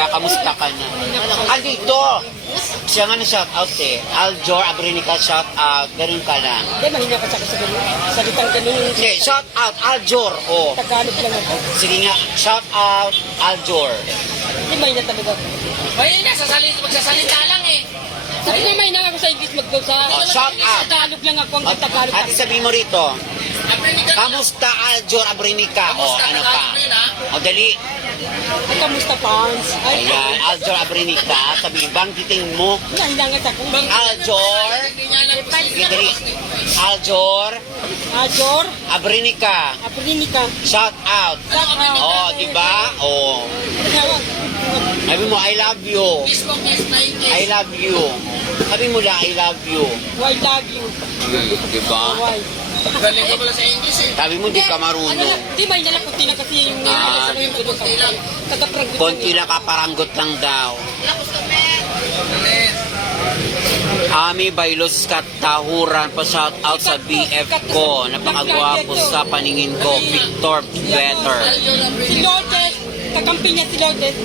Abrenica, kamusta ka na? Andito! Siya nga na shout out eh. Aljor Abrenica shout out. Ganun ka lang. Hindi, mahina ka sa sa ganun. Salitang ganun yung Hindi, shout out Aljor. Oh. Tagalog lang ako. Sige nga, shout out Aljor. Hindi, mahina talaga ako. Ay, nasasalita, magsasalita lang eh. Hindi, mahina ako sa English magbasa. Oh, shout out. Tagalog lang ako. Ang At, Tagalog at sabihin mo rito, ka. kamusta Aljor Abrenica? O, Kamusta? ano pa? Ha? O, dali. Ay, kamusta fans? Ay, Ayan, Aljor Abrenica. Sabihin, banggitin mo. nahilangat ako. Aljor. Sino Sige, dali. Aljor Ajor, Abrenica. Aprinica. Shout out. Shout out. Oh, di ba? Oh. Sabi mo, I love you. I love you. Sabi mo lang, I love you. Why love you? Di ba? Why? Galing ka pala sa English eh. Sabi mo, di ka Ano marunong. lang, di may nalang kunti lang kasi yung Ah. sa yung kunti lang. Katapranggot Konti lang kaparanggot lang daw. Ami Bailos Katahuran pa shout out sa BF ko. Napakagwapo sa paningin ko. Victor Better. Si Lourdes, kakampi niya si Lourdes.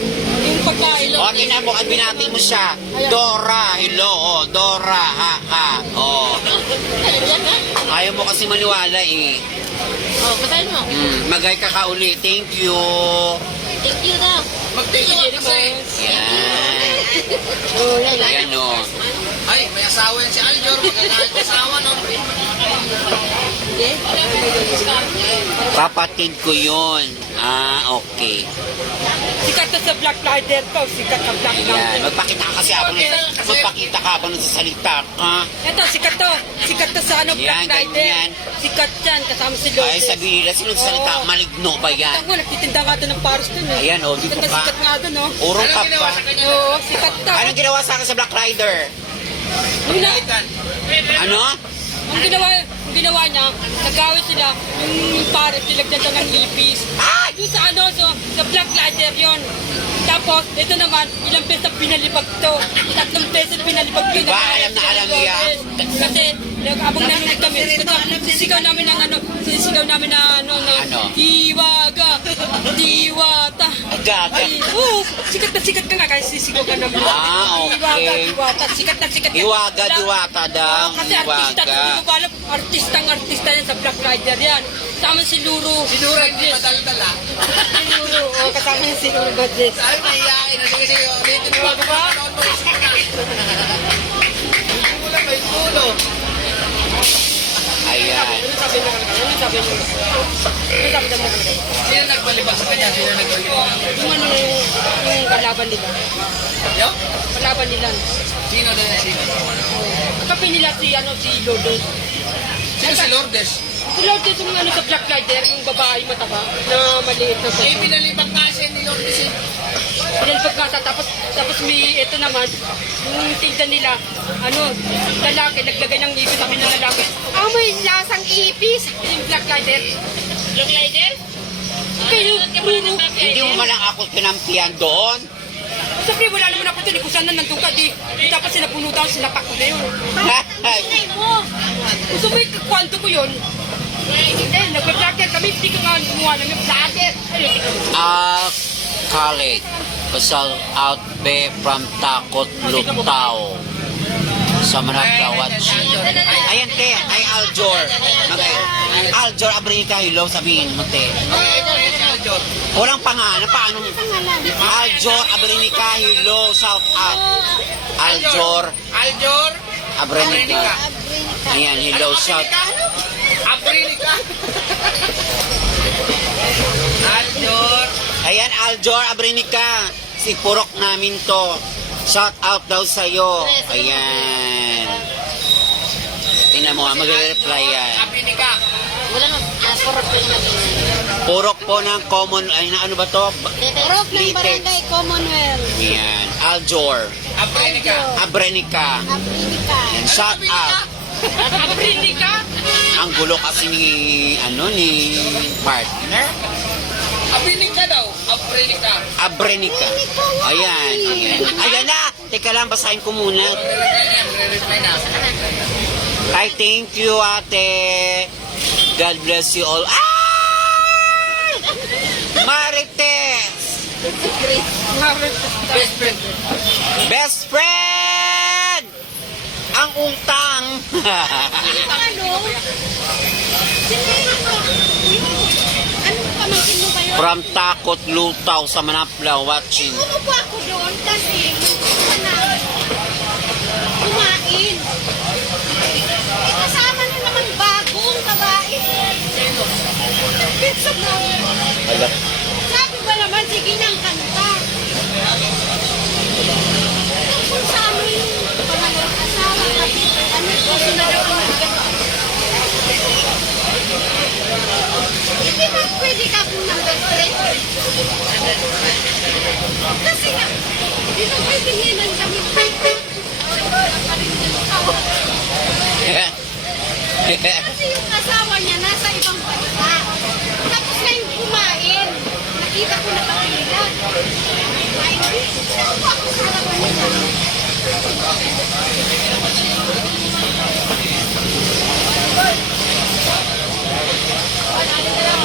Yung pagkain. O, tingnan mo, at binati mo siya. Dora, hello. Oh, Dora, ha, ha. Oh. Ayaw mo kasi maniwala eh. Oh, basahin mo. Mm, magay ka ka uli. Thank you. Thank you na. Mag-take ka kasi. Yan. Oh, yan. Ayan o. Ay, may asawa yan si Aljor. Magkakalit asawa no. Kapatid ko yun. Ah, okay. Sikat to sa Black Rider ko. Sikat sa Black Ayan. Rider. Magpakita ka kasi habang magpakita ka habang nagsasalita ka. Ito, sikat to. Sikat to sa ano, Yan, Black Rider. ganyan. Sikat yan, kasama si Ay, Lourdes. sabi nila, sino nagsasalita? Oo. Maligno ba yan? Ako, nagtitinda nga doon ng paros doon eh. Ayan, oh, dito sikat na pa. sikat nga doon, oh. Urong ka pa. Oo, sikat to. Anong ginawa sa akin sa Black Rider? Kalitan. Ano? ang ginawa, ginawa niya, nagawin sila, yung paros, nilagyan siya ng ipis. Ay! Doon sa ano, so, sa Black Rider yon. Tapos, ito naman, ilang beses na pinalibag to. Tatlong beses pinalibag to. Diba? Alam na alam niya. Kasi, abang nanonood kami, sisigaw namin ng ano, sisigaw namin na ano, Ano? Diwaga, Diwata. Agaga. Ay, oo, sikat na sikat ka nga, kaya sisigaw ka namin. Ah, okay. Diwaga, Diwata, sikat na sikat. ka. Iwaga, Wala- diwata daw. kasi artista, hindi Iwaga. ba alam, artistang artista yan sa Black Rider yan. Kasama si Luro. Sinura hindi madaldal ah. Si Luro, oh, kasama niya si Luro Godres. Ay, mahihain na. Sige, sige. Ulitin mo. Diba? Panood mo. Hindi mo lang may pulo. Ayan. Ano sabi niya? Ano sabi niya? Ano sabi niya maganda? Sino nagbalibag sa kanya? Sino nagbalibag? Yung ano yung, yung kalaban nila. Yo? Kalaban nila. Sino din sino? Kapi nila si ano si. Sino si? Si Lourdes yung ano sa Black Rider, yung babae mataba na maliit na Eh, sa pinalibag kasi ni Lourdes eh. Pinalipag kasa, tapos, tapos may, ito naman, yung tinda nila, ano, lalaki, naglagay ng ipis sa ng lalaki. Ah, may lasang ipis! Yung Black Rider. Black Rider? Kayo, Ruru. Hindi mo malang ako kinampihan doon. Siyempre, wala naman ako dun. eh. Kung saan na nandun ka, di, di dapat sinapuno daw, sinapak ko na yun. Ay mo. Gusto mo yung kwanto ko yun? Hindi, nag-vlogger kami, hindi ka nga gumawa ng vlogger. Ayun. Ah, Khalid. Pasal out be from Takot Lutaw. Sa Managawat. Ayan te, ay Aljor. Magay. Aljor Abrica, hello, sabihin mo te. Walang pangalan, paano? Aljor Abrica, hello, shout out. Aljor Aljor. Abrica. Ayan, hello, shout Aprinica. Aljor. Ayan, Aljor Abrinica. Si Purok namin to. Shout out daw sa'yo. Ayan. Tingnan mo ha, magre-reply yan. Aprinica. Wala na. Ah, korot ko naman. Purok po ng common, ay na ano ba to? Korot ng. Barangay Commonwealth. Ayan, Aljor. Aprinica. Abrenica. Ayan, shout out. Aprili ka? Ang gulo kasi ni, ano, ni partner. Aprinica daw. Aprinica. Abrenica. Ayan, ayan. Na! Teka lang, basahin ko muna. Ay, thank you, ate. God bless you all. Ah! Marites! Best friend. Best friend! Ang utang! Ano? Ba yun? From Takot Lutaw sa Manapla watching. Umupo ako doon kasi gusto ko na kumain. Eh, kasama na naman bagong babae. Pizza mo. Ala. Sabi ba naman, sige nang kanta. Tungkol sa ano yung pangalang asawa kasi ano, gusto na daw ang Hindi ba pwede ka kung number three? Kasi nga, di ba pwede hinan kami? Kasi yung asawa niya nasa ibang bansa. Tapos ngayon kumain. Nakita ko na kami nila. Kumain din. Ako ako sa nila. Bago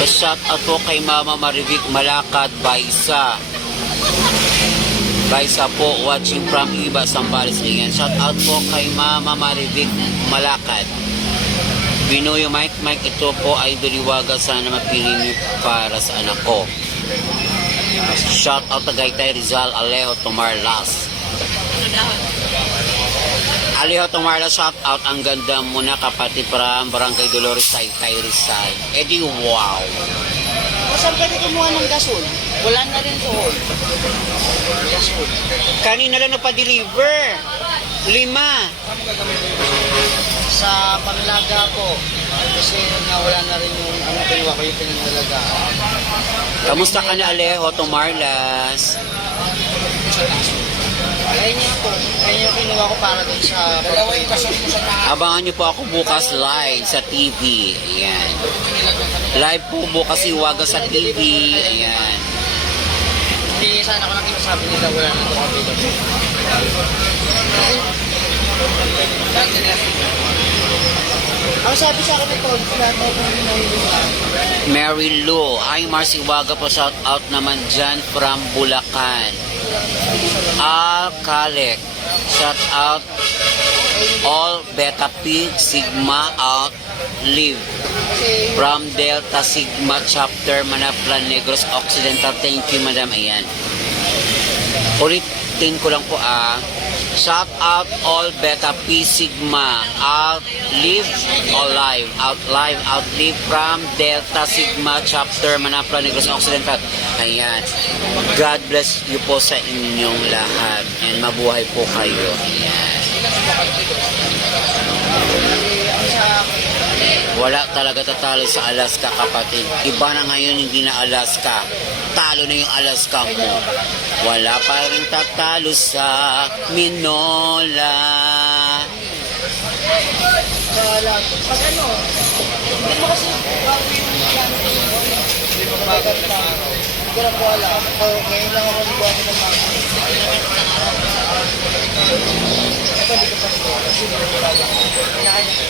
Pa-shout out po kay Mama Marivic Malakad Baisa. Baisa po watching from Iba Sambales Lingan. Shout out po kay Mama Marivic Malakad. Binoy Mike Mike ito po ay daliwaga sana mapili niyo para sa anak ko. Shout out Tagaytay Rizal Alejo Tomarlas. Alejo Tomarlas shout out ang ganda mo na kapatid from Barangay Dolores Taytay Rizal. Eh di wow. O saan pwede kumuha ng gasol? Wala na rin doon. Gasol. Kanina lang napadeliver. Lima. Sa panglaga ko, kasi nga wala na rin yung ano kinuha ko yung pinagdalaga. Kamusta ka na Alejo Tomarlas? Ayun yun po. Ayun yung kinuha ko para dun sa... Dalawa yung kasal mo sa taas. Abangan niyo po ako bukas live sa TV. Ayan. Live po bukas iwaga sa TV. Ayan. Hindi sana ako nakisasabi nila wala na doon available. Ang sabi sa akin ito, lahat na ito ng Mary Lou. Hi Marcy Waga po. Shout out naman dyan from Bulacan. Al Kalek. Shout out all Beta Pig Sigma out live from Delta Sigma chapter Manapla Negros Occidental. Thank you madam. Ayan. Ulitin ko lang po ah. Shout out all Beta P Sigma out live or live out live out live from Delta Sigma chapter Manapla Negros Occidental. Ayan. God bless you po sa inyong lahat and mabuhay po kayo. Wala talaga tatalo sa Alaska kapatid. Iba na ngayon hindi na Alaska. Talo na yung Alaska mo. Wala pa rin tatalo sa Minola. lahat. Pag ano, hindi mo kasi bago yung plano ko, hindi mo maganda. Hindi ko lang po alam. Ngayon lang ako nagawa ko ng mga. Ito, hindi ko pa ito. Kasi hindi ko alam. Kinakanya ko.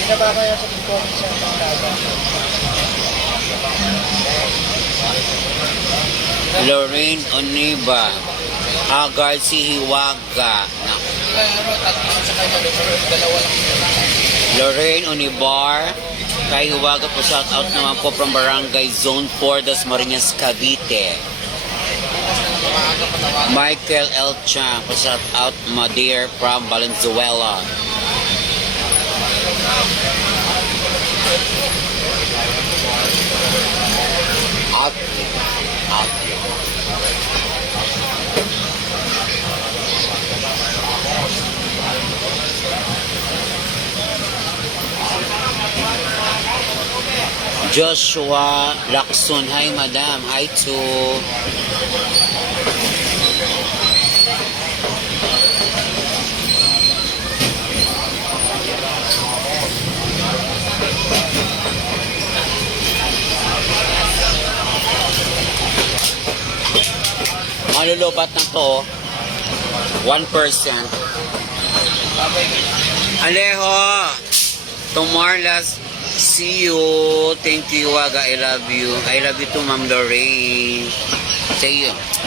Binaba ko yan sa comment sa mga laga. Lorraine Oniba. Haggard si Hiwaga. Na, Ano, tatlo sa kanya. Dalawa lang. Lorraine Onibar. Kay Hiwaga po shout out naman po from Barangay Zone 4 Das Marinas Cavite. Michael L. Chang po shout out Madeir from Valenzuela. At, at, Joshua Lacson. Hi, madam. Hi, to. Malulupat na to. 1%. Alejo. Tomorrow, see you. Thank you, Waga. I love you. I love you too, Ma'am Lorraine. See you.